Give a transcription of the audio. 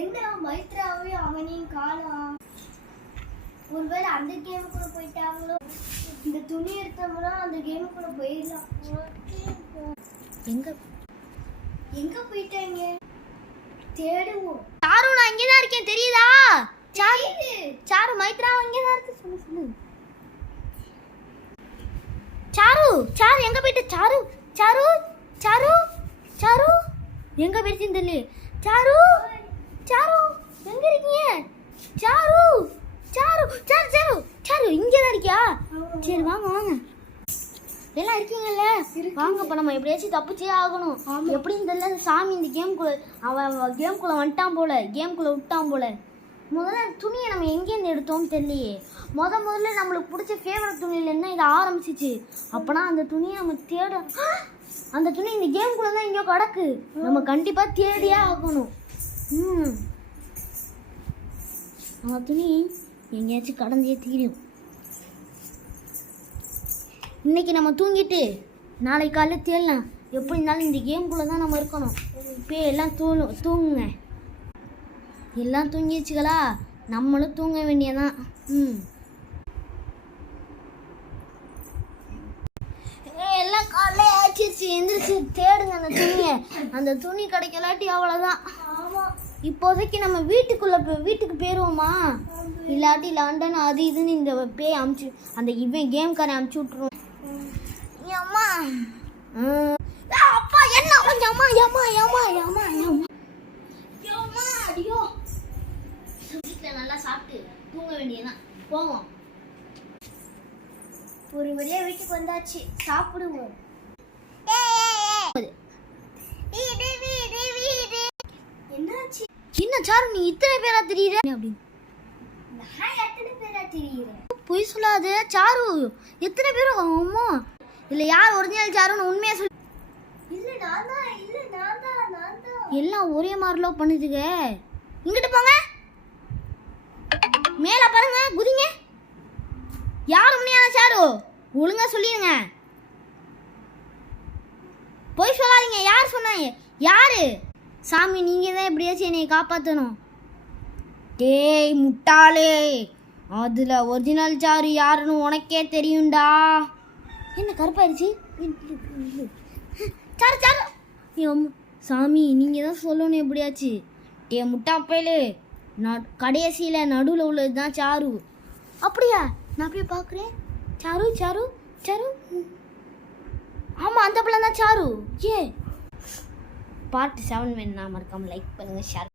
என்ன மைத்ராவே அவனையும் காணா. ஒருவேளை அந்த கேமுக்குள்ள போயிட்டாங்களோ. இந்த துணி எடுத்தோம்னா அந்த கேமுக்குள்ள போயிடலாம். எங்க எங்க போயிட்டாங்க? தேடுவோம். சாரு நான் இங்கே தான் இருக்கேன் தெரியுதா? சாரு சாரு மைத்ரா இங்கே தான் இருக்கு. சொல்லு சொல்லு. சாரு சாரு எங்க போயிட்ட? சாரு சாரு சாரு சாரு எங்க போயிடுச்சுன்னு தெரியல. சாரு சாரு எங்க இருக்கீங்க? சாரு சாரு சாரு சாரு சாரு இங்கே தான் இருக்கியா? சரி வாங்க வாங்க. எல்லாம் இருக்கீங்கல்ல? வாங்க இப்போ நம்ம எப்படியாச்சும் தப்பிச்சே ஆகணும். எப்படின்னு தெரியல. சாமி இந்த கேம்குள்ள அவன் கேம்குள்ளே வந்துட்டான் போல, கேம்குள்ளே விட்டான் போல. முதல்ல துணியை நம்ம எங்கேருந்து எடுத்தோம்னு தெரியலையே. முதல்ல நம்மளுக்கு பிடிச்ச ஃபேவரட் துணியிலேருந்து இதை ஆரம்பிச்சிச்சு. அப்போனா அந்த துணியை நம்ம தேட, அந்த துணி இந்த கேம்குள்ளே தான் எங்கேயோ கிடக்கு. நம்ம கண்டிப்பாக தேடியே ஆகணும். அந்த துணி எங்கேயாச்சும் கடந்தே தீரும். இன்னைக்கு நம்ம தூங்கிட்டு நாளைக்கு காலைல தேடலாம். எப்படி இருந்தாலும் இந்த கேம்குள்ளே தான் நம்ம இருக்கணும். இப்போ எல்லாம் தூங்குங்க. எல்லாம் தூங்கிடுச்சுங்களா? நம்மளும் தூங்க வேண்டியதான். எல்லாம் காலைல ஆச்சிருச்சு. எந்திரிச்சு தேடுங்க அந்த துணியை. அந்த துணி கிடைக்கலாட்டி அவ்வளோதான். இப்போதைக்கு நம்ம வீட்டுக்கு போயிடுவோமா? இல்லாட்டி லண்டன் அது இதுன்னு இந்த பேய் அமுச்சு அந்த இவன் கேம்காரன் அமுச்சு விட்ருவோம். அம்மா அப்பா என்ன அம்மா அம்மா அம்மா அம்மா அம்மா அடியோ. வீட்டில் நல்லா சாப்பிட்டு தூங்க வேண்டியதான். போவோம். ஒரு வழியா வீட்டுக்கு வந்தாச்சு, சாப்பிடுவோம். என்னாச்சு? என்ன சாரு நீ இத்தனை பேரா தெரியுற? அப்படின்னு நான் எத்தனை பேரா தெரியுறேன்? பொய் சொல்லாத சாரு. எத்தனை பேரும்? அம்மா இல்லை யார் ஒரிஜினல் சாருன்னு உண்மையாக சொல்லு. இல்ல நான் தான். எல்லாம் ஒரே மாதிரிலோ பண்ணுதுங்க. இங்கிட்டு போங்க, மேலே பாருங்க, குதிங்க. யார் உண்மையான சாரு? ஒழுங்கா சொல்லிடுங்க. பொய் சொல்லாதீங்க. யார் சொன்னாங்க? யாரு? சாமி நீங்கள் தான் எப்படியாச்சும் என்னை காப்பாற்றணும். டேய் முட்டாளே, அதில் ஒரிஜினல் சாரு யாருன்னு உனக்கே தெரியும்டா. என்ன கருப்பாயிருச்சு? சாரு சாரு சாமி நீங்கள் தான் சொல்லணும் எப்படியாச்சு. டே முட்டாப்பையிலே, கடைசியில் நடுவில் உள்ளது தான் சாரு. அப்படியா? நான் போய் பார்க்குறேன். சாரு சாரு சாரு ஆமாம் அந்த பிள்ளை தான் சாரு. பார்ட் 7 வேணும்னா மறக்காமல் லைக் பண்ணுங்கள், ஷேர்